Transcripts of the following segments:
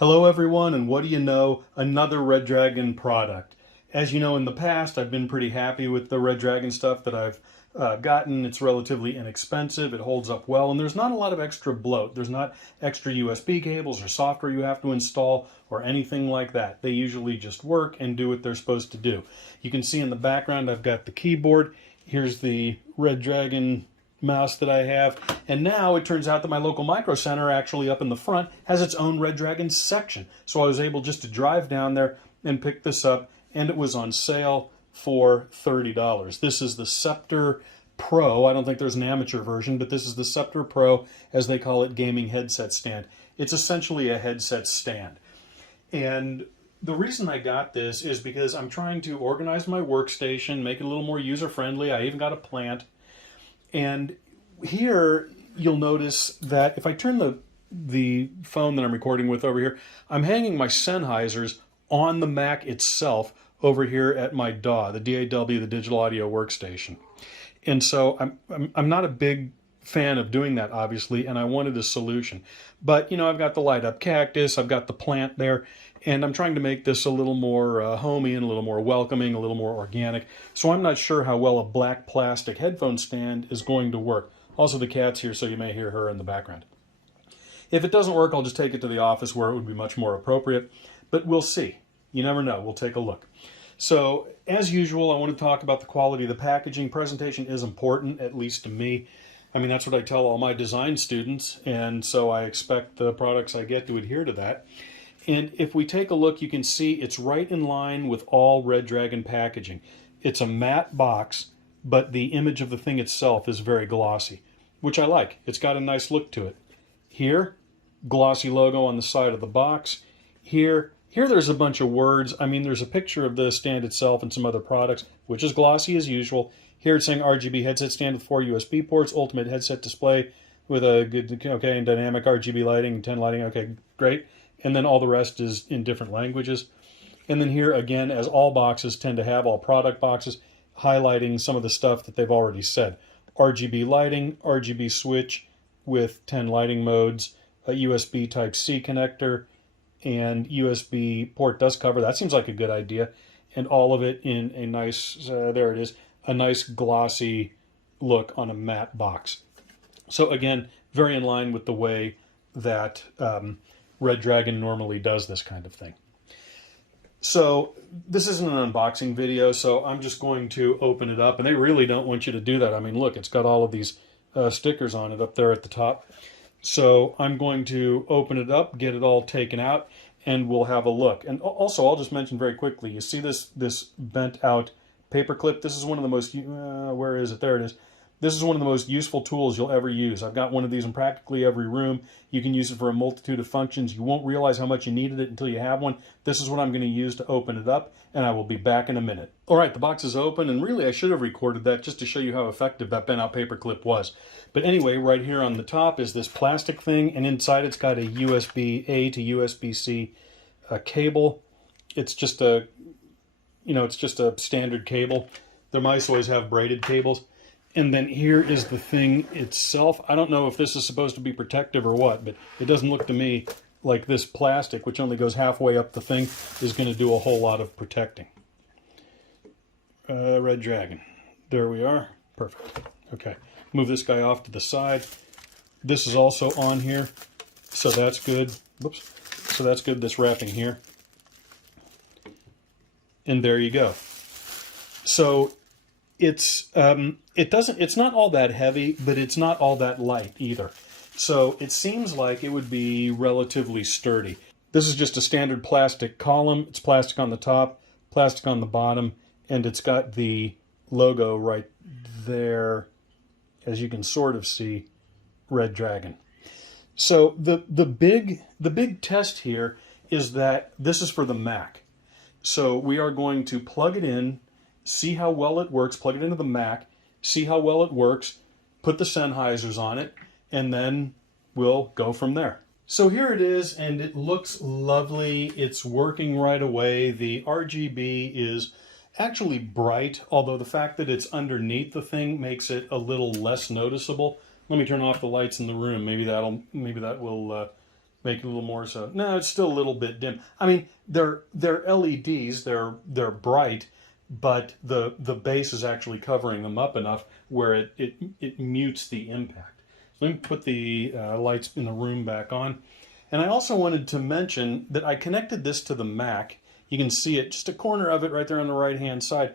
Hello everyone, and what do you know, another Redragon product. As you know, in the past I've been pretty happy with the Redragon stuff that I've gotten. It's relatively inexpensive, it holds up well, and there's not a lot of extra bloat. There's not extra USB cables or software you have to install or anything like that. They usually just work and do what they're supposed to do. You can see in the background I've got the keyboard. Here's the Redragon mouse that I have, and now it turns out that my local micro center actually up in the front has its own Redragon section, so I was able just to drive down there and pick this up, and it was on sale for $30. This is the Scepter Pro. I don't think there's an amateur version, but this is the Scepter Pro, as they call it, gaming headset stand. It's essentially a headset stand, and the reason I got this is because I'm trying to organize my workstation, make it a little more user-friendly. I even got a plant. And here you'll notice that if I turn the phone that I'm recording with over here, I'm hanging my Sennheisers on the Mac itself over here at my DAW, the DAW, the Digital Audio Workstation. And so I'm not a big fan of doing that, obviously, and I wanted a solution. But, you know, I've got the light up cactus, I've got the plant there, and I'm trying to make this a little more homey and a little more welcoming, a little more organic. So I'm not sure how well a black plastic headphone stand is going to work. Also, the cat's here, so you may hear her in the background. If it doesn't work, I'll just take it to the office where it would be much more appropriate. But we'll see. You never know. We'll take a look. So, as usual, I want to talk about the quality of the packaging. Presentation is important, at least to me. I mean, that's what I tell all my design students, and so I expect the products I get to adhere to that. And if we take a look, you can see it's right in line with all Redragon packaging. It's a matte box, but the image of the thing itself is very glossy, which I like. It's got a nice look to it. Here, glossy logo on the side of the box. Here there's a bunch of words. I mean, there's a picture of the stand itself and some other products, which is glossy as usual. Here it's saying RGB headset stand with 4 USB ports, ultimate headset display with a good, okay, and dynamic RGB lighting and 10 lighting, okay, great. And then all the rest is in different languages. And then here, again, as all boxes tend to have, all product boxes, highlighting some of the stuff that they've already said. RGB lighting, RGB switch with 10 lighting modes, a USB Type-C connector, and USB port dust cover. That seems like a good idea. And all of it in a nice, there it is, a nice glossy look on a matte box. So again, very in line with the way that Redragon normally does this kind of thing. So this isn't an unboxing video, so I'm just going to open it up, and they really don't want you to do that. I mean, look, it's got all of these stickers on it up there at the top. So I'm going to open it up, get it all taken out, and we'll have a look. And also, I'll just mention very quickly, you see this bent out paper clip? This is one of the most, where is it? There it is. This is one of the most useful tools you'll ever use. I've got one of these in practically every room. You can use it for a multitude of functions. You won't realize how much you needed it until you have one. This is what I'm going to use to open it up, and I will be back in a minute. All right, the box is open, and really I should have recorded that just to show you how effective that bent out paper clip was. But anyway, right here on the top is this plastic thing, and inside it's got a USB-A to USB-C cable. It's just a, it's just a standard cable. The mice always have braided cables. And then here is the thing itself. I don't know if this is supposed to be protective or what, but it doesn't look to me like this plastic, which only goes halfway up the thing, is going to do a whole lot of protecting. Redragon. There we are. Perfect. Okay. Move this guy off to the side. This is also on here, so that's good. Whoops. So that's good, this wrapping here. And there you go. So it's not all that heavy, but it's not all that light either. So it seems like it would be relatively sturdy. This is just a standard plastic column. It's plastic on the top, plastic on the bottom, and it's got the logo right there, as you can sort of see, Redragon. So the big test here is that this is for the Mac. So we are going to plug it in, see how well it works, plug it into the Mac, see how well it works, put the Sennheisers on it, and then we'll go from there. So here it is, and it looks lovely. It's working right away. The RGB is actually bright, although the fact that it's underneath the thing makes it a little less noticeable. Let me turn off the lights in the room. Maybe that will Make it a little more so. No, it's still a little bit dim. I mean, they're LEDs, they're bright, but the base is actually covering them up enough where it mutes the impact. So let me put the lights in the room back on. And I also wanted to mention that I connected this to the Mac. You can see it, just a corner of it right there on the right-hand side.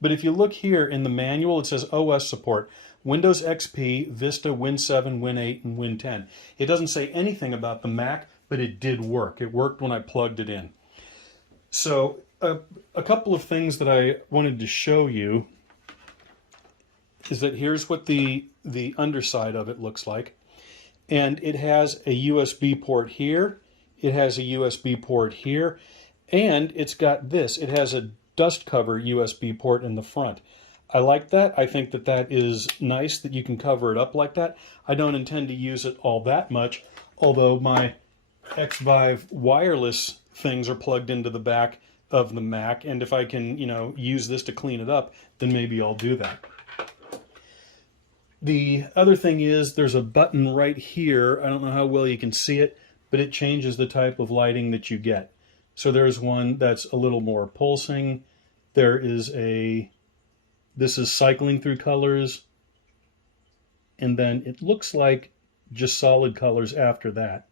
But if you look here in the manual, it says OS support. Windows XP, Vista, Win 7, Win 8, and Win 10. It doesn't say anything about the Mac, but it did work. It worked when I plugged it in. So a couple of things that I wanted to show you is that here's what the underside of it looks like. And it has a USB port here. It has a USB port here. And it's got this. It has a dust cover USB port in the front. I like that. I think that that is nice that you can cover it up like that. I don't intend to use it all that much, although my X-Vive wireless things are plugged into the back of the Mac, and if I can, use this to clean it up, then maybe I'll do that. The other thing is there's a button right here. I don't know how well you can see it, but it changes the type of lighting that you get. So there's one that's a little more pulsing. There is this is cycling through colors, and then it looks like just solid colors after that.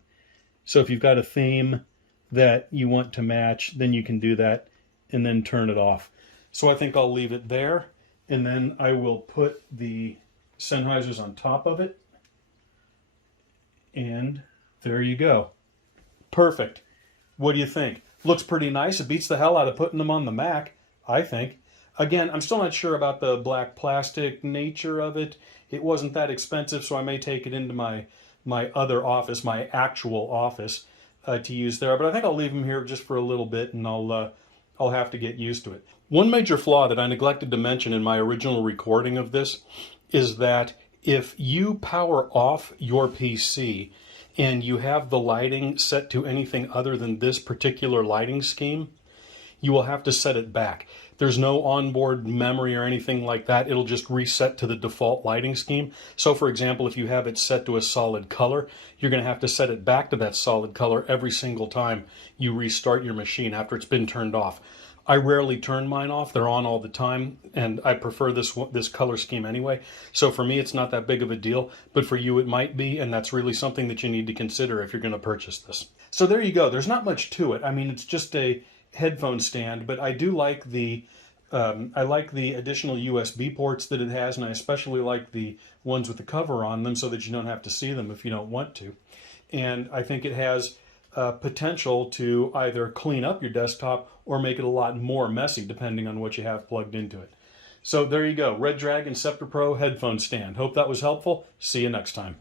So if you've got a theme that you want to match, then you can do that and then turn it off. So I think I'll leave it there, and then I will put the Sennheisers on top of it, and there you go. Perfect. What do you think? Looks pretty nice. It beats the hell out of putting them on the Mac, I think. Again, I'm still not sure about the black plastic nature of it. It wasn't that expensive, so I may take it into my other office, my actual office, to use there. But I think I'll leave them here just for a little bit, and I'll have to get used to it. One major flaw that I neglected to mention in my original recording of this is that if you power off your PC and you have the lighting set to anything other than this particular lighting scheme, you will have to set it back. There's no onboard memory or anything like that. It'll just reset to the default lighting scheme. So for example, if you have it set to a solid color, you're going to have to set it back to that solid color every single time you restart your machine after it's been turned off. I rarely turn mine off. They're on all the time, and I prefer this color scheme anyway. So for me, it's not that big of a deal, but for you it might be, and that's really something that you need to consider if you're going to purchase this. So there you go. There's not much to it. I mean, it's just a headphone stand, but I do like the additional USB ports that it has, and I especially like the ones with the cover on them so that you don't have to see them if you don't want to. And I think it has potential to either clean up your desktop or make it a lot more messy depending on what you have plugged into it. So there you go, Redragon Scepter Pro headphone stand. Hope that was helpful. See you next time.